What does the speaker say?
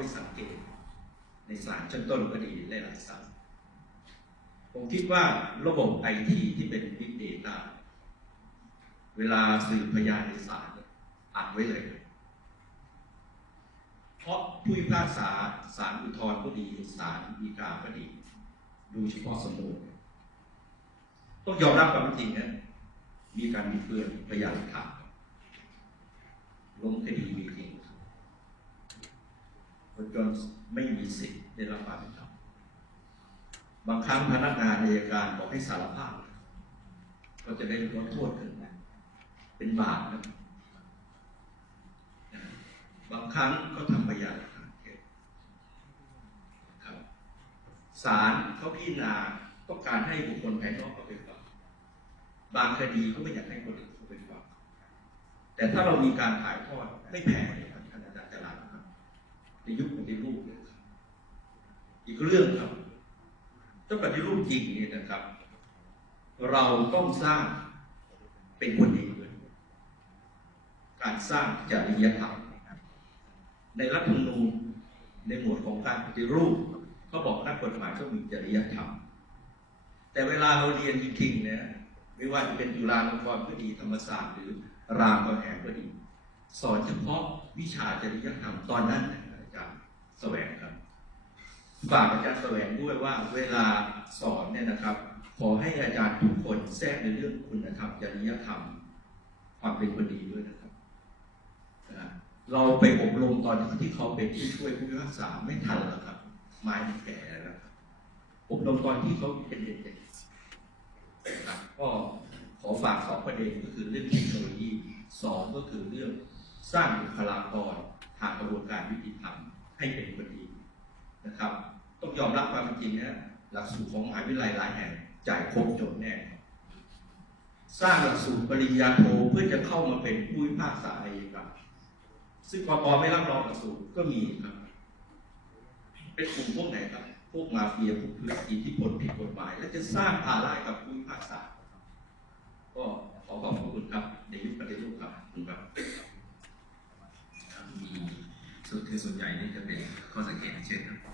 ไปสังเกต ในศาลชั้นต้นก็ดีหลายๆศาลผมคิดว่าระบบไอทีที่เป็น Big Data เวลาสืบพยานในศาลเนี่ยอัดไว้เลย เพราะผู้พิพากษาศาลอุทธรณ์ก็ดีศาลฎีกาก็ดี ดูเฉพาะสำนวนต้องยอมรับความจริงนะมีการมีเพื่อนพยานหลักฐานล้มคดีมีค จนไม่มีสิทธิ์ได้รับความเป็นธรรมบางครั้งพนักงานอัยการบอกให้สารภาพ ก็จะได้ลดโทษขึ้นนะเป็นบาปนะบางครั้งก็ทำพยานหลักฐานเท็จครับศาลเขาพิจารณาต้องการให้บุคคลภายนอกเข้าไปฟังบางคดีก็ไม่อยากให้คนอื่นเข้าไปฟังแต่ถ้าเรามีการถ่ายทอดไม่แพ้ ในยุคปฏิรูปเลยครับอีกเรื่องครับถ้าปฏิรูปจริงเนี่ยนะครับ เราต้องสร้างเป็นคนดีด้วยการสร้างจริยธรรมในรัฐธรรมนูญในหมวดของการปฏิรูปก็บอกนักกฎหมายต้องมีจริยธรรม แต่เวลาเราเรียนจริงๆเนี่ยไม่ว่าจะเป็นจุฬาลงกรณ์ก็ดีธรรมศาสตร์หรือรามคำแหงก็ดี สอนเฉพาะวิชาจริยธรรมตอนนั้นนะอาจารย์แสวงครับ ฝากอาจารย์แสวงด้วยว่าเวลาสอนเนี่ยนะครับ ขอให้อาจารย์ทุกคนแทรกในเรื่องคุณธรรมจริยธรรม ความเป็นคนดีด้วยนะครับเราไปอบรมตอนที่เขาเป็นผู้ช่วยผู้พิพากษาไม่ทันแล้วครับไม้แก่แล้วครับอบรมตอนที่เขาเป็นเด็กๆก็ขอฝากสองประเด็นก็คือเรื่องเทคโนโลยีสองก็คือเรื่องสร้างบุคลากรทางกระบวนการยุติธรรมให้เป็นคนดีนะครับ ต้องยอมรับความจริงนะหลักสูตรของมหาวิทยาลัยหลายแห่งจ่ายครบจบแน่ สร้างหลักสูตรปริญญาโทเพื่อจะเข้ามาเป็นผู้พิพากษาอายการซึ่งกกไม่รับรองหลักสูตรก็มีครับ เป็นกลุ่มพวกไหนครับ พวกมาเฟียพวกผู้อิที่ผลผิดกฎหมาย และจะสร้างภาระกับผู้พิพากษา ก็ขอขอบคุณครับในยุคปฏิรูปครับคุณครับมีส่วนใหญ่นี่จะเป็นข้อสังเกตเช่นครับ